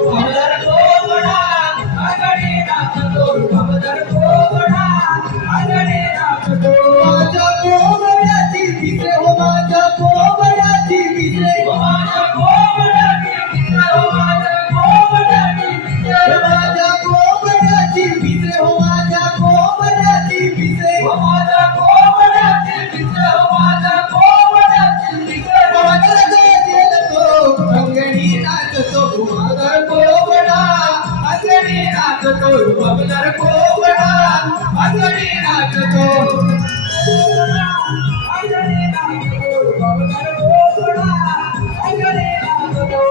भवदर कोवडा अंगणी नाचतो भवदर कोवडा अंगणी नाचतो माझ्या कोवड्याची पिसे हो माझ्या कोवड्याची पिसे हो माझ्या कोवड्याची पिसे हो माझ्या कोवड्याची पिसे माझ्या कोवड्याची पिसे हो माझ्या कोवड्याची पिसे हो माझ्या कोवड्याची पिसे हो माझ्या कोवड्याची पिसे भवदर गेलतो अंगणी नाचतो भवदर कोवडा अंगणी नाचतो भवदर कोवडा अंगणी नाचतो अंगणी नाचतो भवदर कोवडा अंगणी नाचतो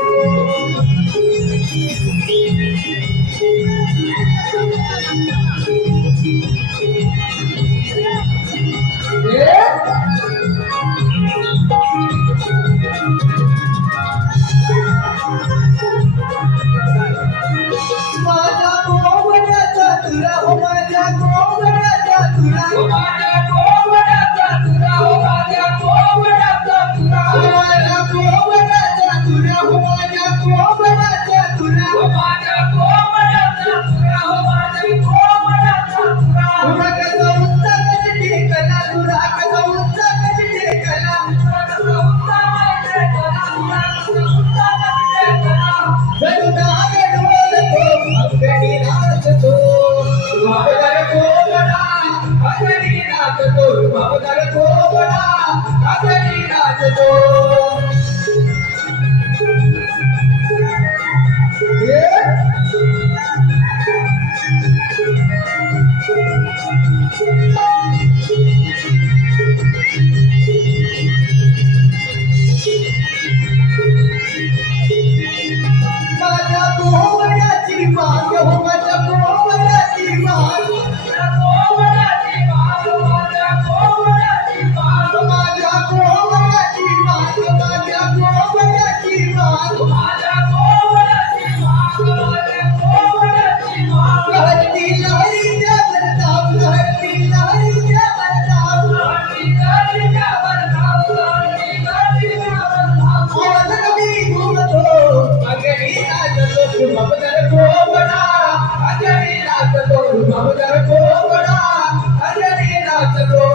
माझ्या कोवड्याचा तुरा हो माझ्या कोवड्याचा तुरा हो माझ्या कोवड्याचा तुरा हो माझ्या कोवड्याचा तुरा हो माझ्या कोवड्याचा तुरा हो माझ्या कोवड्याचा तुरा हो माझ्या कोवड्याचा तुरा हो माझ्या कोवड्याचा तुरा तुरा कसा उंचा कशी टेकला तुरा कसा उंचा कशी टेकला तुरा कसा उंचा कशी टेकला तुरा कसा उंचा कशी टेकला जगदागे डोलतो अंगणी नाचतो भवदर कोवडा अंगणी नाचतो भवदर कोवडा अंगणी नाचतो माझ्या कोवड्याची माग हो माझ्या कोवड्याची माग माझ्या कोवड्याची माग माझ्या कोवड्याची माग माझ्या कोवड्याची माग माझ्या कोवड्याची माग माझ्या कोवड्याची माग माझ्या कोवड्याची माग लहरी लहरीच्या वरदाव लहरी लहरीच्या वरदाव लहरी लहरीच्या वरदाव लहरी लहरीच्या वरदाव आवाज कमी घुमतो अंगणी नाचतो भवदर कोवडा अंगणी नाचतो भवदर कोवडा अंगणी नाचतो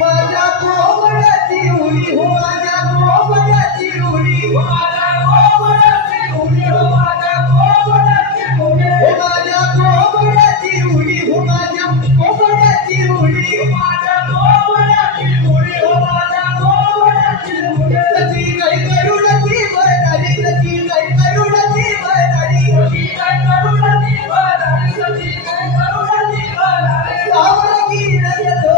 माझ्या कोवड्याची उडी हो माझ्या कोवड्याची उडी हो माझ्या कोवड्याची उडी हो माझ्या कोवड्याची उडी हो माझ्या कोवड्याची उडी हो माझ्या कोवड्याची उडी हो माझ्या कोवड्याची उडी हो माझ्या कोवड्याची उडी सची काही करुणाची वरदारी सची काही करुणाची वरदारी सची काही करुणाची वरदारी सची काही करुणाची वरदारी सावरगी रजतो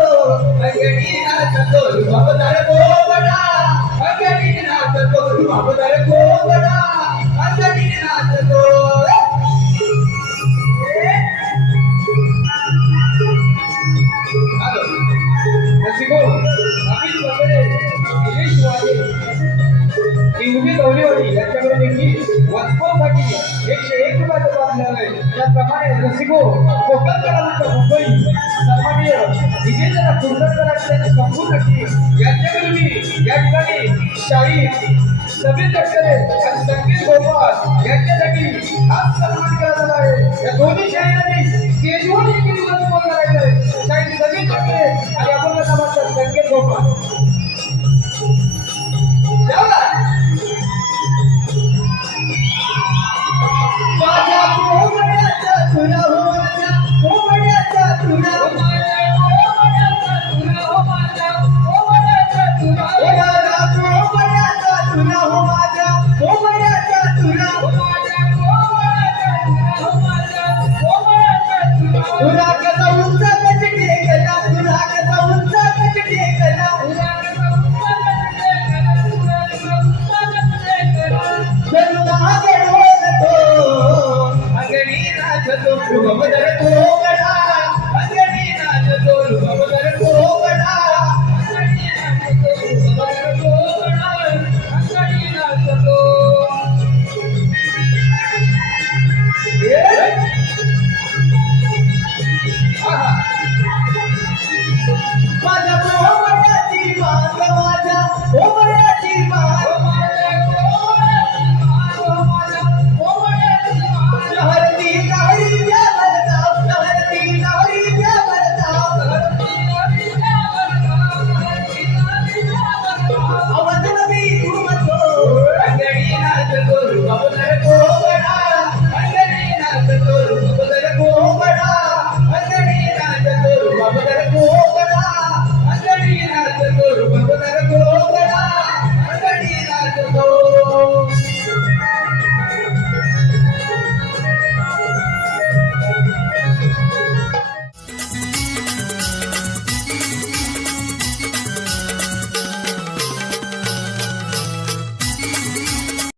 अंगणी नाचतो भवदर कोवडा अंगणी नाचतो भवदर कोवडा अंगणी नाचतो रसिको अमित वगैरे गिरीश वाजे ही उभी गवली होती याच्याकडे देखील वाचपासाठी 101 रुपयाचं आपल्याला आहे त्याप्रमाणे रसिको कोकणकरांचा मुंबई सन्माननीय विजेंद्र कुंडकर त्यांनी संपूर्ण टीम यांच्याकडे मी या ठिकाणी शाही समीर तटकरे आणि संकेत गोपाळ यांच्यासाठी खास सन्मान करण्यात आला आहे या दोन्ही शाहीरांनी स्टेजवर देखील उपस्थित करायचं आहे शाही समीर तटकरे आणि अमोल समाजचा संकेत गोपाळ माझ्या कोवड्याचा तुरा हो माझ्या कोवड्याचा तुरा हो माझ्या कोवड्याचा तुरा हो माझ्या कोवड्याचा तुरा हो माझ्या कोवड्याचा तुरा हो माझ्या कोवड्याचा तुरा हो माझ्या कोवड्याचा तुरा हो माझ्या कोवड्याचा तुरा तुरा कसा उंचा कशी टेकला तुरा कसा उंचा कशी टेकला तुरा कसा उंचा कशी टेकला तुरा कसा उंचा कशी टेकला जगदागे डोलतो अंगणी नाचतो भवदर कोवडा अंगणी नाचतो भवदर कोवडा अंगणी नाचतो भवदर कोवडा करतो